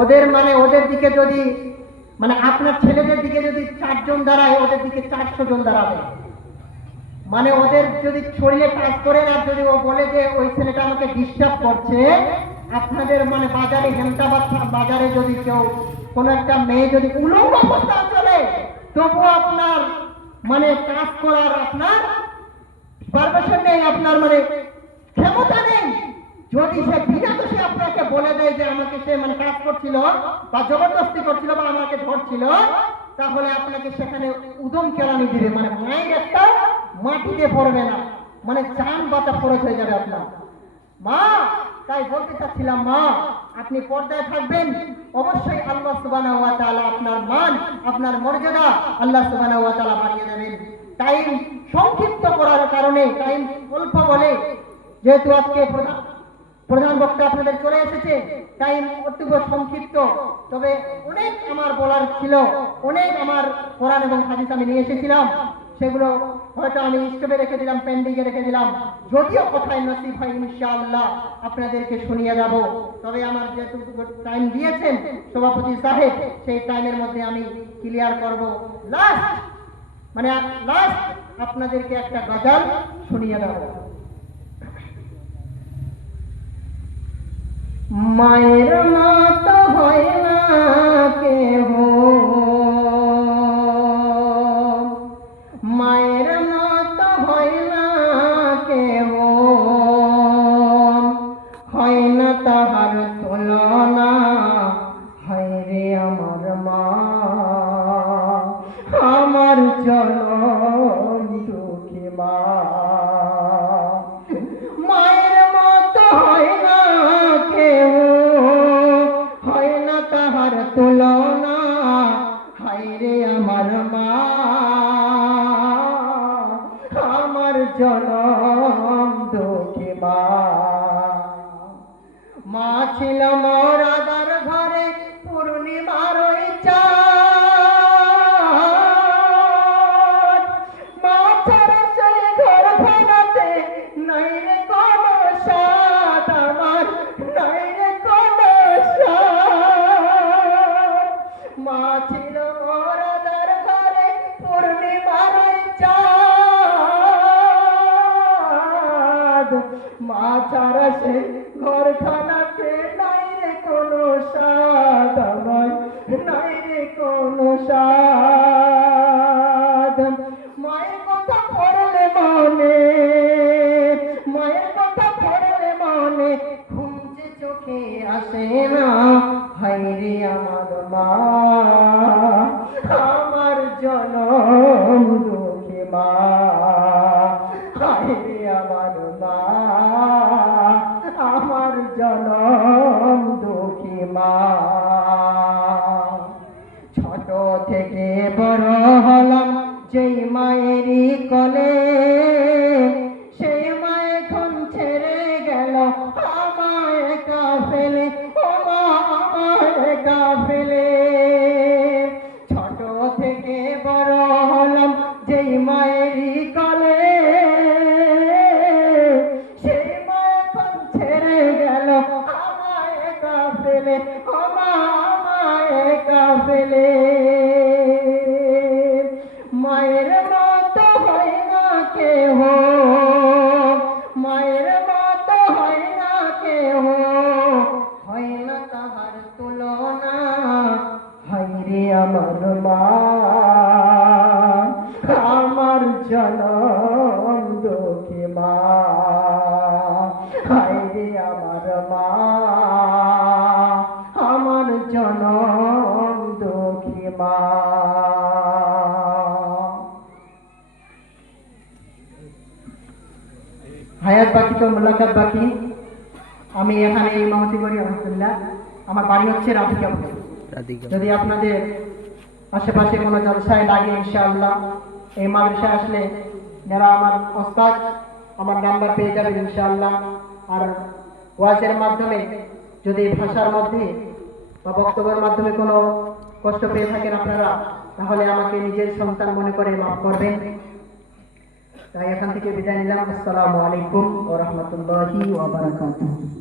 ওদের ওদের দিকে যদি আপনার ছেলেদের দিকে যদি 4 জন দাঁড়ায়, ওদের দিকে 400 জন দাঁড়াবে। ওদের যদি শরীরে কাজ করে, আর যদি ও বলে যে ওই ছেলেটা আমাকে ডিস্টার্ব করছে, আপনাদের বাজারে হেমতাবাদ বাজারে যদি কেউ কোনো একটা মেয়ে যদি উলঙ্গ অবস্থা চলে, তবুও আপনার কাজ করার আপনার পারমিশন নেই, আপনার ক্ষমতা নেই। যদি সে বিনা দোষে আপনাকে বলে দেয় যে আমাকে সে কাজ করছিল বা জবরদস্তি করছিল বা আমাকে ধরছিল, তাহলে আপনাকে সেখানে উদম কেরানি দিবে, মায়ের একটা মাটিতে পড়বে না, জান বাঁচা খরচ হয়ে যাবে আপনার। মা, তাই বলতে চাচ্ছিলাম, মা আপনি পর্দায় থাকবেন, অবশ্যই আল্লাহ সুবহানাহু ওয়া তাআলা আপনার মান, আপনার মর্যাদা আল্লাহ সুবহানাহু ওয়া তাআলা বাড়িয়ে দেবেন। টাইম সংক্ষিপ্ত করার কারণে, টাইম অল্প বলে, যেহেতু আজকে প্রধান বক্তা আপনাদের চলে এসেছে, টাইম অত্যন্ত সংক্ষিপ্ত, তবে অনেক আমার বলার ছিল, অনেক আমার কোরআন এবং হাদিস আমি নিয়ে এসেছিলাম, সেগুলো হয়তো আমি স্টোভে রেখে দিলাম, পেন্ডিংয়ে রেখে দিলাম। যদিও কথায় নসিব হয় ইনশাআল্লাহ আপনাদেরকে শুনিয়ে যাব। তবে আমার যেহেতু টাইম দিয়েছেন সভাপতি সাহেব, সেই টাইমের মধ্যে আমি ক্লিয়ার করব। লাস্ট আপনাদেরকে একটা গজল শুনিয়ে দেব। মায়ের মতো হয় না কেহ, মায়ের মতো হয় না কেহ, হয় না তাহার তুলনা, হয় রে আমার মা, আমার জনম দুঃখী মা। মায়ের মতো হয় না কেহ, হয় না তাহার তুলনা, হায় রে আমার মা, আমার জনম দুঃখী মা। মা ছিল মোর আদার ঘরে পূর্ণিমার ওই চাঁদ, মা ছাড়া সেই ঘরখানাতে নাই রে কোনো স্বাদ, আমার নাই রে কোনো স্বাদ। মা ছিল মোর আদার ঘরে পূর্ণিমার ওই চাঁদ, মা ছাড়া সেই ঘরখানাতে নাই রে কোনো স্বাদ, আমার নাই রে কোনো স্বাদ। মায়ের কথা পড়লে মনে, মায়ের কথা পড়লে মনে ঘুম যে চোখে আসে না, হায় রে আমার মা, আমার জনম দুঃখী মা, হায় রে আমার মা, আমার জনম দুঃখী মা। ছোট থেকে বড় হলাম যেই মায়েরই কোলে, সেই মা এখন ছেড়ে গেল আমায় একা ফেলে, ও মা আমায় একা ফেলে। ছোট থেকে বড় হলাম যেই মায়েরই কোলে, সেই মা এখন ছেড়ে গেল আমায় একা ফেলে, ও মা আমায় একা ফেলে। মায়ের মতো হয় না কেহ, মায়ের মতো হয় না কেহ, হয় না তাহার তুলনা, হায় রে আমার মা, আমার জনম দুঃখী মা, হায় রে আমার মা, আমার জনম দুঃখী মা। হায়াত বাকি তো মুলাকাত বাকি। আমি এখানে ইমামতি করি আলহামদুলিল্লাহ। আমার বাড়ি হচ্ছে রাধিকাপুর। যদি আপনাদের আশেপাশে কোনো জলসায় লাগে ইনশাআল্লাহ, এই মাদ্রাসায় আসলে যারা আমার ওস্তাদ, আমার নাম্বার পেয়ে যাবেন ইনশাআল্লাহ। আর ওয়াজের মাধ্যমে যদি ভাষার মধ্যে বা বক্তব্যের মাধ্যমে কোনো কষ্ট পেয়ে থাকেন আপনারা, তাহলে আমাকে নিজের সন্তান মনে করে মাফ করবেন। তাই এখান থেকে বিদায় নিলাম। আসসালামু আলাইকুম ওয়া রাহমাতুল্লাহি ওয়া বারাকাতুহু।